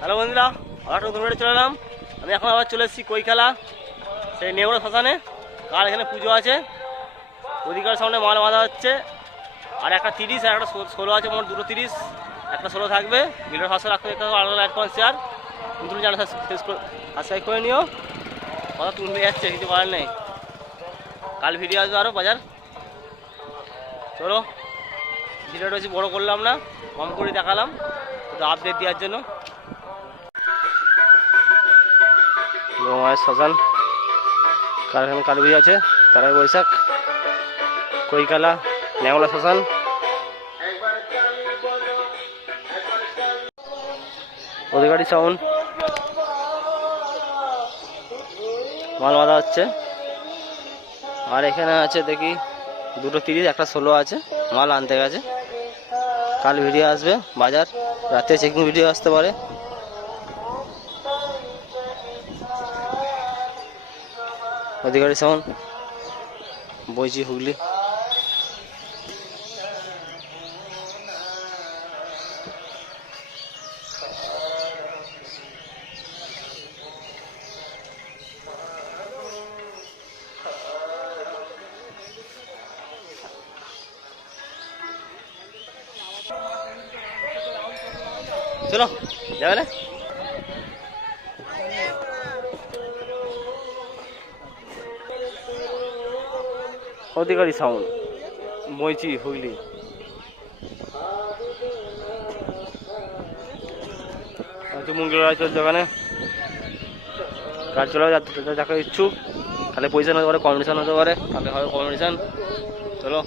Hello বন্ধুরা, আবার নতুন ভিডিও চলে এলাম। আমি এখন আবার চলে এসেছি কৈখালা সেই নেওড়া শ্মশানে। কার এখানে পুজো আছে, অধিকার সামনে মাল বাঁধা হচ্ছে। আর একটা 30 আর একটা 16 আছে, মোট দুটো 30, একটা 16 থাকবে। ভিডিওর ফার্স্টে রাখতে দেখতে হবে, আলাদা লাইক কমেন্ট শেয়ার। নতুন চ্যানেল সাবস্ক্রাইব করে নিও। কথা তুলতে যাচ্ছে, কিছু করার নেই। কাল ভিডিও আসবে আরও বাজার। চলো, ভিডিওটা বেশি বড়ো করলাম না, কম করে দেখালাম তো আপডেট দেওয়ার জন্য। মায়ের শ্মশান, কারখানা কালবি আছে, তারাই বৈশাখ, কৈখালা নেওড়া শ্মশান। অধিকারী সাউন্ড মাল বাঁধা হচ্ছে। আর এখানে আছে দেখি দুটো 30, একটা 16 আছে, মাল আনতে গেছে। কাল ভিডিও আসবে বাজার, রাতে চেকিং ভিডিও আসতে পারে। অধিকারী সাউন্ড, বইচি, হুগলি। চলো যাবে না? অধিকারী সাউন্ড, বইচি, হুগলি। মঙ্গল রায় চলছে ওখানে, কাজ চলে যাকে ইচ্ছুক। তাহলে পয়সা হতে পারে, কম্পিটিশান হতে পারে, তাহলে হবে কম্পিটিশান। চলো।